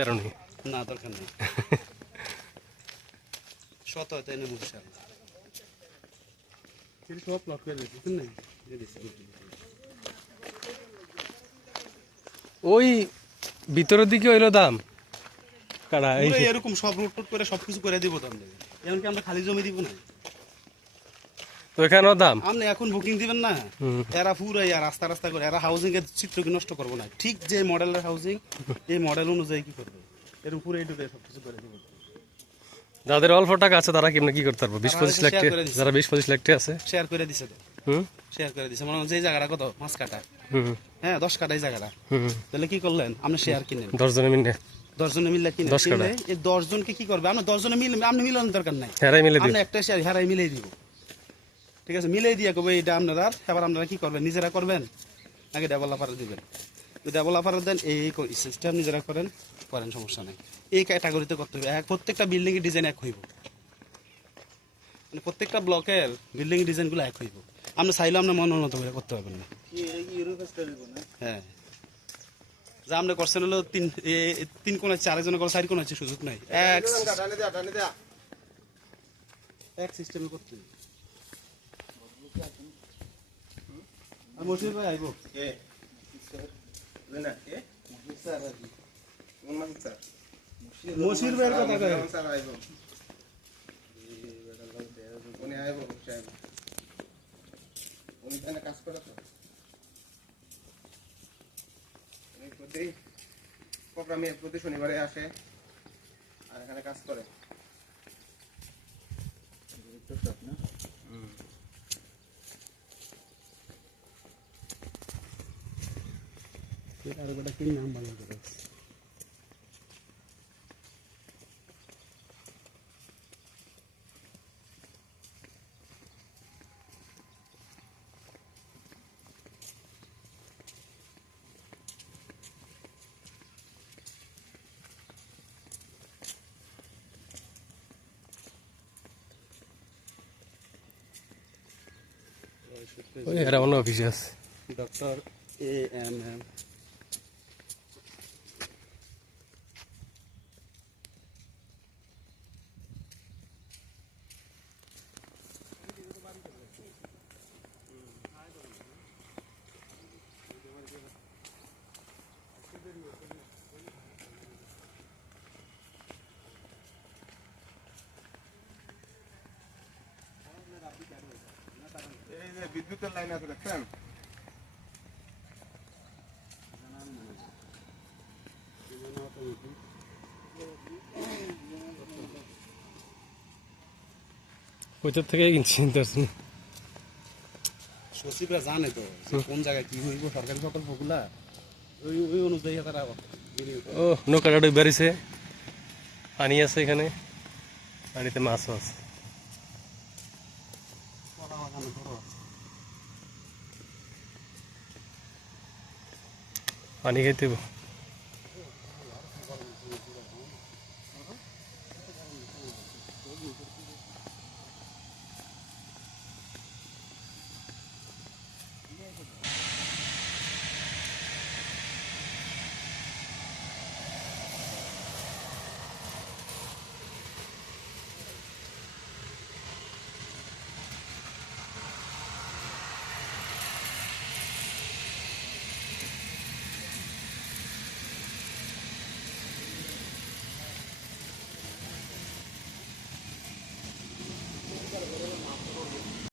তেরো নেই। না দরকার নেই। শত হয়তো এনে মুখে সব করে না? ওই ভিতরের দিকে হইল দাম? কাড়া এই পুরো এরকম সব রোড টোড করে সব কিছু করে দিব দাম এমনকি আমরা খালি জমি দিব না। তো এখানেও দাম? আপনি এখন বুকিং দিবেন না? এরা পুরো ইয়া রাস্তা রাস্তা করে এরা হাউজিং এর চিত্রকে নষ্ট করব না। ঠিক যে মডেলের হাউজিং এই মডেল অনুযায়ী কি করবে? এরকম পুরো এইটুকু সব কিছু করে দিব। যাদের অল্প টাকা আছে তারা কেমনে কি করতে পারব? বিশ পঁচিশ লাখ। যারা বিশ পঁচিশ আছে। শেয়ার করে দিছে তো। শেয়ার করে দিছে। মনে যে জায়গাটা কত? পাঁচ কাটা হ্যাঁ দশ কাটা এই জায়গাটা। তাহলে কি করলেন? আপনি শেয়ার কিনেন। দশ জনে মিলে। দশ জনে কিনে জনকে কি করবে? আমরা দশ জনে মিলে আপনি মিলানোর দরকার নাই। হেরাই মিলে একটা শেয়ার হারাই মিলাই দিব। ঠিক আছে মিলাই দিয়ে কবে এটা আপনারা এবার আপনারা কি করবেন? নিজেরা করবেন? নাকি ডেভেলপারে দিবেন? ডেভেলপারে দেন এই সিস্টেম নিজেরা করেন করেন সমস্যা নেই। এই ক্যাটাগরিতে করতে হবে। এক প্রত্যেকটা বিল্ডিং এর ডিজাইন এক হইব। মানে প্রত্যেকটা ব্লকের বিল্ডিং ডিজাইনগুলো এক হইব। আপনি চাইলেও আপনার মন উন্নত করে করতে পারবেন না। হ্যাঁ। যা আমরা করছেন হলো তিন তিন কোন আছে আরেকজনে করে চার কোন আছে সুযোগ নাই। এক এক সিস্টেমে করতে হবে। ভাই আইব? ভাইয়ের কথা কয় প্রোগ্রামে প্রতি শনিবারে আসে আর এখানে কাজ করে। আর বেটা কি নাম বাংলা করে ওই এরা অন্য অফিসে আছে বিদ্যুতের লাইন আছে দেখছেন? ওইটার থেকে কিনছি দর্শন সচিবরা জানে তো যে কোন জায়গায় কি হইব সরকারি প্রকল্পগুলা ওই ওই অনুযায়ী তারা ও নৌকাটা ডুব বেরিয়েছে। পানি আছে এখানে। পানিতে মাছও আছে। Ani gitu. Thank.